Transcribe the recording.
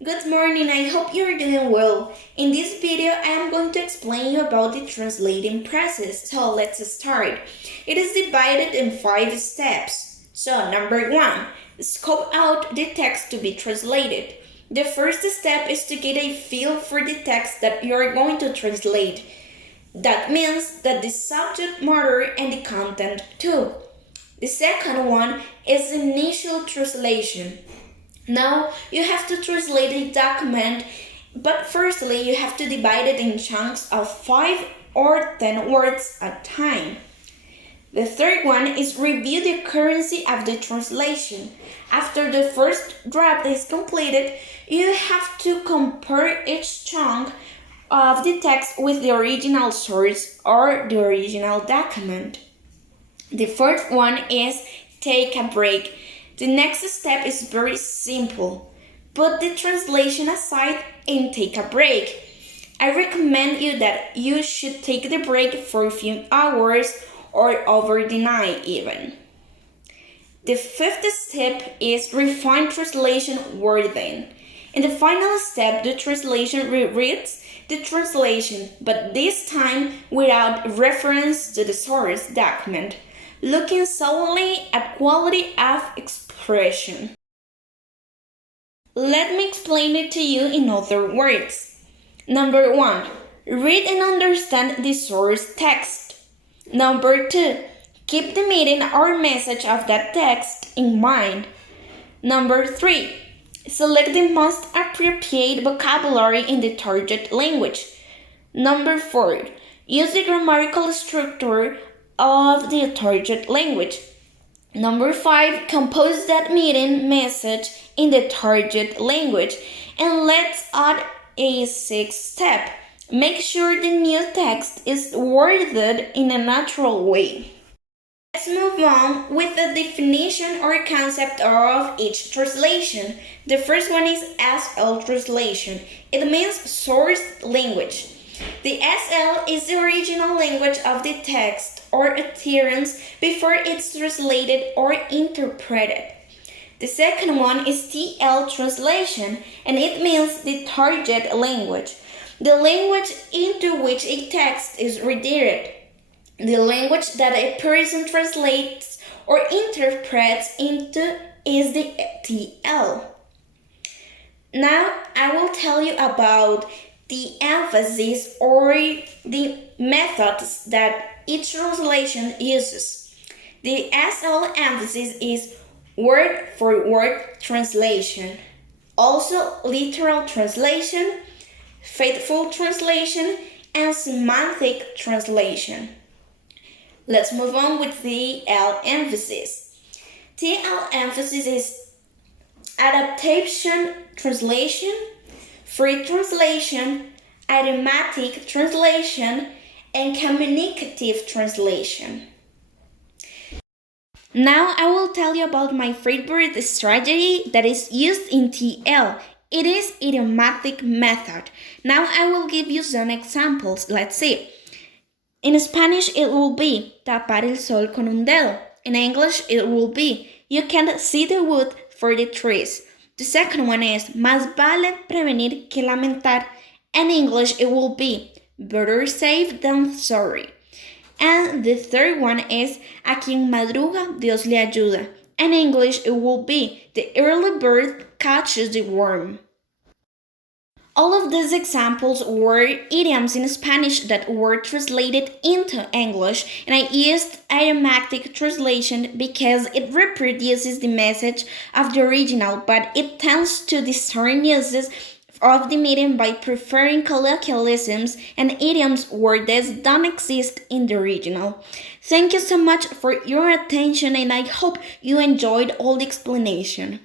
Good morning, I hope you're doing well. In this video, I am going to explain you about the translating process. So let's start. It is divided in 5 steps. So number 1, scope out the text to be translated. The first step is to get a feel for the text that you are going to translate. That means that the subject matter and the content too. The second one is initial translation. Now you have to translate a document, but firstly you have to divide it in chunks of 5 or 10 words at a time. The third one is review the accuracy of the translation. After the first draft is completed, you have to compare each chunk of the text with the original source or the original document. The fourth one is take a break. The next step is very simple. Put the translation aside and take a break. I recommend you that you should take the break for a few hours or over the night even. The fifth step is refine translation wording. In the final step, the translation rereads the translation, but this time without reference to the source document, looking solely at quality of expression. Let me explain it to you in other words. Number 1. Read and understand the source text. Number 2. Keep the meaning or message of that text in mind. Number 3. Select the most appropriate vocabulary in the target language. Number 4. Use the grammatical structure of the target language. Number 5. Compose that meaning message in the target language. And let's add a 6th step. Make sure the new text is worded in a natural way. Let's move on with the definition or concept of each translation. The first one is SL translation. It means source language. The SL is the original language of the text or utterance before it's translated or interpreted. The second one is TL translation, and it means the target language, the language into which a text is redirected, the language that a person translates or interprets into is the TL. Now I will tell you about the emphasis or the methods that each translation uses. The SL emphasis is word for word translation, also literal translation, faithful translation, and semantic translation. Let's move on with the L emphasis. The L emphasis is adaptation translation, free translation, idiomatic translation, and communicative translation. Now I will tell you about my favorite strategy that is used in TL. It is idiomatic method. Now I will give you some examples. Let's see. In Spanish it will be tapar el sol con un dedo. In English it will be you can't see the wood for the trees. The second one is más vale prevenir que lamentar. In English it will be better safe than sorry. And the third one is a quien madruga Dios le ayuda. In English it will be the early bird catches the worm. All of these examples were idioms in Spanish that were translated into English, and I used idiomatic translation because it reproduces the message of the original, but it tends to discern uses of the medium by preferring colloquialisms and idioms where these don't exist in the original. Thank you so much for your attention, and I hope you enjoyed all the explanation.